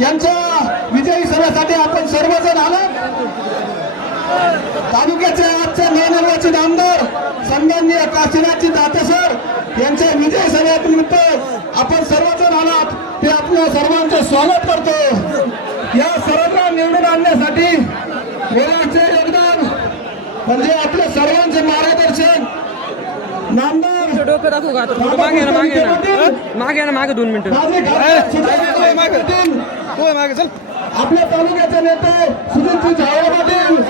यांच्या विजयी सभेसाठी आपण सर्वजण आलो. तालुक्याचे आजचे नवनिर्वाचित आमदार सन्माननीय काशीनाथजी दातेसर यांच्या विजय सभेनिमित्त आपण सर्वजण आलात ते आपल्या सर्वांचे स्वागत करतो. या सर्वांना निवडून आणण्यासाठी मोलाचे योगदान म्हणजे आपल्या सर्वांचे मार्गदर्शन. नामदार मागे ना मागे ना. मागे ना मागे दोन मिनिटं. होय मागे. चल. आपल्या तालुक्याचे नेते सुनीलजी झावळे पाटील.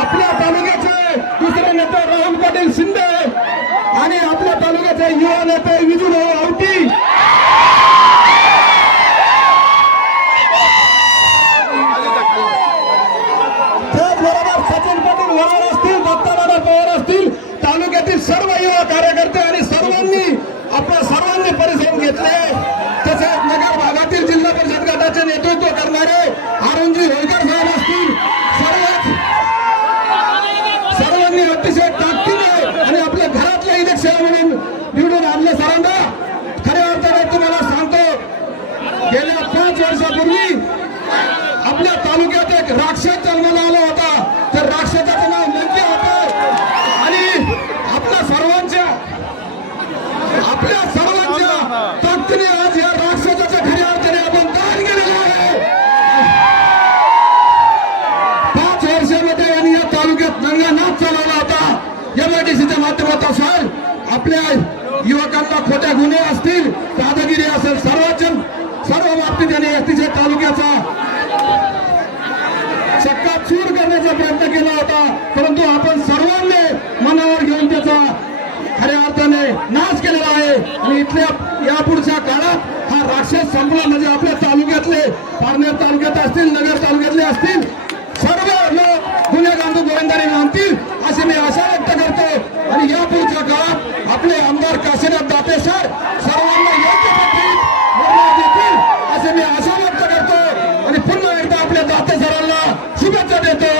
आपल्या तालुक्याचे दुसरे नेते राहुल पाटील शिंदे आणि आपल्या तालुक्याचे युवा नेते विजूभाऊ आवटी. त्याचबरोबर सचिन पाटील वराड असतील दत्तादादा पवार असतील तालुक्यातील सर्व युवा कार्यकर्ते आणि सर्वांनी आपल्या सर्वांनी परिश्रम घेतले तसेच नगर भागातील जिल्हा परिषद नेतृत्व करणारे आरंजी होळकर साहेब असतील सर्वच सर्वांनी अतिशय ताकदीने आणि आपल्या घरातल्या इलेक्शन म्हणून निवडून आणले सरांना. खऱ्या अर्थाने तुम्हाला सांगतो गेल्या पाच वर्षापूर्वी आपल्या तालुक्यात एक राक्षस जन्माला आला होता. तर राक्षसाचं नाव लंके होतं. आणि आपल्या सर्वांच्या आपल्या सर्वांच्या ताकदीने आज या एमआयडीसीच्या माध्यमात असाल आपल्या युवकांना खोट्या गुन्हे असतील दादागिरी असेल सर्वच सर्व बाबतीत यांनी अतिशय तालुक्याचा चक्का चूर करण्याचा प्रयत्न केला होता. परंतु आपण सर्वांनी मनावर घेऊन त्याचा खऱ्या अर्थाने नाश केलेला आहे. आणि इथल्या यापुढच्या काळात हा राक्षस संपला म्हणजे आपल्या तालुक्यातले पारनेर तालुक्यात असतील नगर तालुक्यातले असतील सर्व लोक गुन्हेगार गोविंदारी मानतील. अशी मी आशा व्यक्त करतो. आणि या पुढच्या काळात आपले आमदार काशीनाथ दाते सर सर्वांना योग्य निर्णय देतील असे मी आशा व्यक्त करतो. आणि पुन्हा एकदा आपल्या दाते सरांना शुभेच्छा देतो.